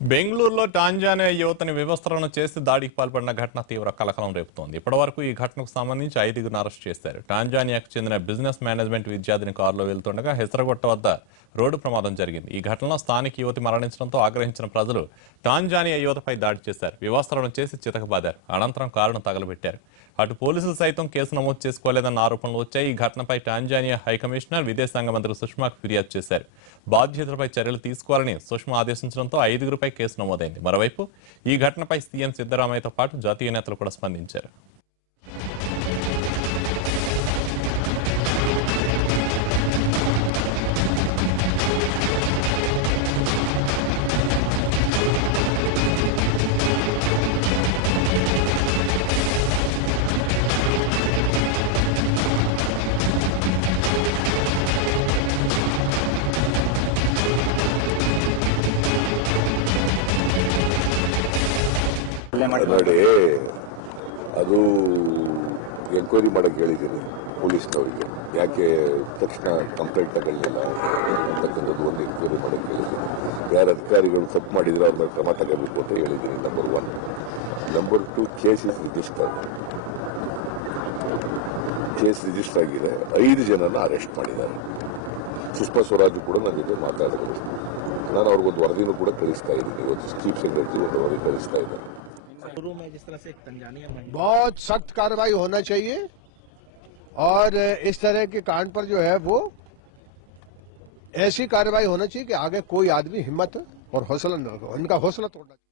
బెంగళూరులో టాంజానియా యువతని వివస్త్రణ చేసి దాడికి పాల్పడిన ఘటన తీవ్ర కలకలం రేపుతోంది. ఇప్పటివరకు ఈ ఘటనకు సంబంధించి 5గురిని అరెస్ట్ చేశారు. టాంజానియాకు చెందిన బిజినెస్ మేనేజ్మెంట్ విద్యార్థిని కారులో వెళ్తుండగా హెసరగొట్ట వద్ద రోడ్డు ప్రమాదం జరిగింది. ఈ ఘటనలో స్థానిక యువతి మరణించడంతో ఆగ్రహించిన ప్రజలు టాంజానియా యువతపై దాడి చేశారు. వివస్త్రణ చేసి చితకబాదారు. అనంతరం కారును తగలబెట్టారు. అటు పోలీసులు సైతం కేసు నమోదు చేసుకోలేదన్న ఆరోపణలు వచ్చాయి. ఈ ఘటనపై టాంజానియా హైకమిషనర్ విదేశాంగ మంత్రి సుష్మాకు ఫిర్యాదు చేశారు. బాధ్యతలపై చర్యలు తీసుకోవాలని సుష్మా ఆదేశించడంతో 5గురిపై కేసు నమోదైంది. మరోవైపు ఈ ఘటనపై సీఎం సిద్ధరామయ్యతో పాటు జాతీయ నేతలు కూడా స్పందించారు. ನೋಡಿ, ಅದು ಎಂಕ್ವೈರಿ ಮಾಡಕ್ಕೆ ಹೇಳಿದ್ದೀನಿ ಪೊಲೀಸ್ನವರಿಗೆ. ಯಾಕೆ ತಕ್ಷಣ ಕಂಪ್ಲೇಂಟ್ ತಗೊಳ್ಳಿಲ್ಲ ಅಂತಕ್ಕಂಥದ್ದು ಒಂದು ಎಂಕ್ವೈರಿ ಮಾಡಕ್ಕೆ ಹೇಳಿದ್ದೀನಿ. ಯಾರು ಅಧಿಕಾರಿಗಳು ತಪ್ಪು ಮಾಡಿದ್ರೆ ಅವ್ರ ಮೇಲೆ ಕ್ರಮ ತಗೋಬೇಕು ಅಂತ ಹೇಳಿದ್ದೀನಿ. ನಂಬರ್ 1. ನಂಬರ್ 2, ಕೇಸ್ ರಿಜಿಸ್ಟರ್ ಆಗಿದೆ. 5 ಜನನ ಅರೆಸ್ಟ್ ಮಾಡಿದ್ದಾರೆ. ಸುಷ್ಮಾ ಸ್ವರಾಜ್ ಕೂಡ ನನ್ನ ಜೊತೆ ಮಾತಾಡಿದ್ರು. ನಾನು ಅವ್ರಿಗೊಂದು ವರದಿನೂ ಕೂಡ ಕಳಿಸ್ತಾ ಇದ್ದೀನಿ. ಇವತ್ತು ಚೀಫ್ ಸೆಕ್ರೆಟರಿ ಒಂದು ವರದಿ ಕಳಿಸ್ತಾ ಇದ್ದಾರೆ. जिस तरह से बहुत सख्त कार्रवाई होना चाहिए और इस तरह के कांड पर जो है वो ऐसी कार्रवाई होना चाहिए कि आगे कोई आदमी हिम्मत और हौसला न, उनका हौसला तोड़ना चाहिए।